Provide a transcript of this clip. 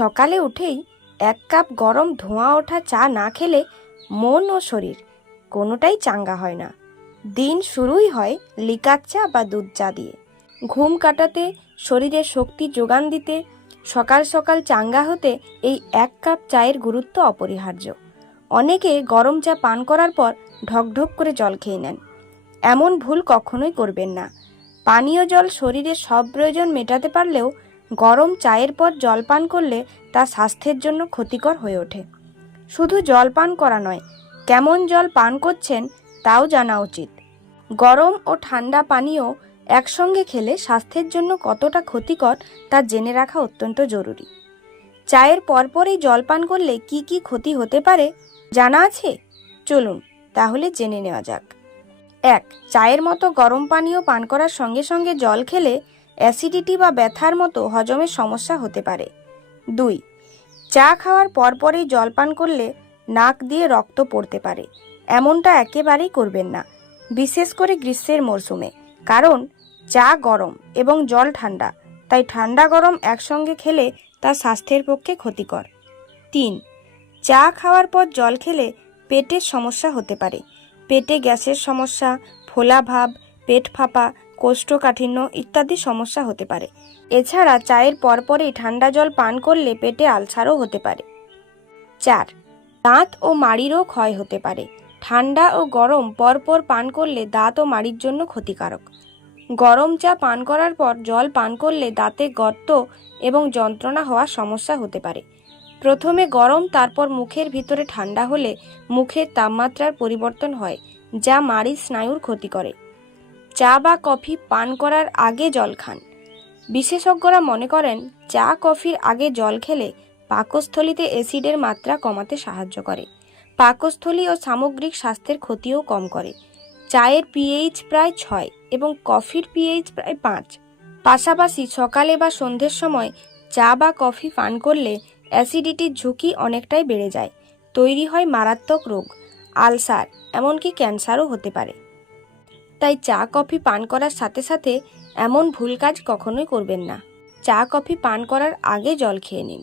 সকালে উঠেই 1 কাপ গরম ধোঁয়া ওঠা চা না খেলে মন ও শরীর কোনোটাই চাঙ্গা হয় না। দিন শুরুই হয় লিকার চা বা দুধ চা দিয়ে। ঘুম কাটাতে, শরীরে শক্তি যোগান দিতে, সকাল সকাল চাঙ্গা হতে এই 1 কাপ চায়ের গুরুত্ব অপরিহার্য। অনেকে গরম চা পান করার পর ঢকঢক করে জল খেয়ে নেন। এমন ভুল কখনোই করবেন না। পানীয় জল শরীরের সব প্রয়োজন মেটাতে পারলেও গরম চায়ের পর জল পান করলে তা স্বাস্থ্যের জন্য ক্ষতিকর হয়ে ওঠে। শুধু জল পান করা নয়, কেমন জল পান করছেন তাও জানা উচিত। গরম ও ঠান্ডা পানীয় একসঙ্গে খেলে স্বাস্থ্যের জন্য কতটা ক্ষতিকর তা জেনে রাখা অত্যন্ত জরুরি। চায়ের পরপরই জল পান করলে কি কি ক্ষতি হতে পারে জানা আছে? চলুন তাহলে জেনে নেওয়া যাক। 1. চায়ের মতো গরম পানীয় পান করার সঙ্গে সঙ্গে জল খেলে অ্যাসিডিটি বা ব্যথার মতো হজমের সমস্যা হতে পারে। 2. চা খাওয়ার পরপরই জল পান করলে নাক দিয়ে রক্ত পড়তে পারে। এমনটা একেবারেই করবেন না, বিশেষ করে গ্রীষ্মের মরশুমে, কারণ চা গরম এবং জল ঠান্ডা, তাই ঠান্ডা গরম একসঙ্গে খেলে তা স্বাস্থ্যের পক্ষে ক্ষতিকর। 3. চা খাওয়ার পর জল খেলে পেটের সমস্যা হতে পারে। পেটে গ্যাসের সমস্যা, ফোলা ভাব, পেট ফাঁপা, কোষ্ঠকাঠিন্য ইত্যাদি সমস্যা হতে পারে। এছাড়া চায়ের পরপরই ঠান্ডা জল পান করলে পেটে আলসারও হতে পারে। 4. দাঁত ও মাড়িরও ক্ষয় হতে পারে। ঠান্ডা ও গরম পরপর পান করলে দাঁত ও মাড়ির জন্য ক্ষতিকারক। গরম চা পান করার পর জল পান করলে দাঁতে গর্ত এবং যন্ত্রণা হওয়ার সমস্যা হতে পারে। প্রথমে গরম, তারপর মুখের ভিতরে ঠান্ডা হলে মুখের তাপমাত্রার পরিবর্তন হয়, যা মাড়ির স্নায়ুর ক্ষতি করে। চা বা কফি পান করার আগে জল খান। বিশেষজ্ঞরা মনে করেন চা কফির আগে জল খেলে পাকস্থলীতে অ্যাসিডের মাত্রা কমাতে সাহায্য করে। পাকস্থলী ও সামগ্রিক স্বাস্থ্যের ক্ষতিও কম করে। চায়ের পিএইচ প্রায় 6 এবং কফির পিএইচ প্রায় 5। পাশাপাশি সকালে বা সন্ধ্যের সময় চা বা কফি পান করলে অ্যাসিডিটির ঝুঁকি অনেকটাই বেড়ে যায়। তৈরি হয় মারাত্মক রোগ, আলসার, এমনকি ক্যান্সারও হতে পারে। তাই চা কফি পান করার সাথে সাথে এমন ভুল কাজ কখনোই করবেন না। চা কফি পান করার আগে জল খেয়ে নিন।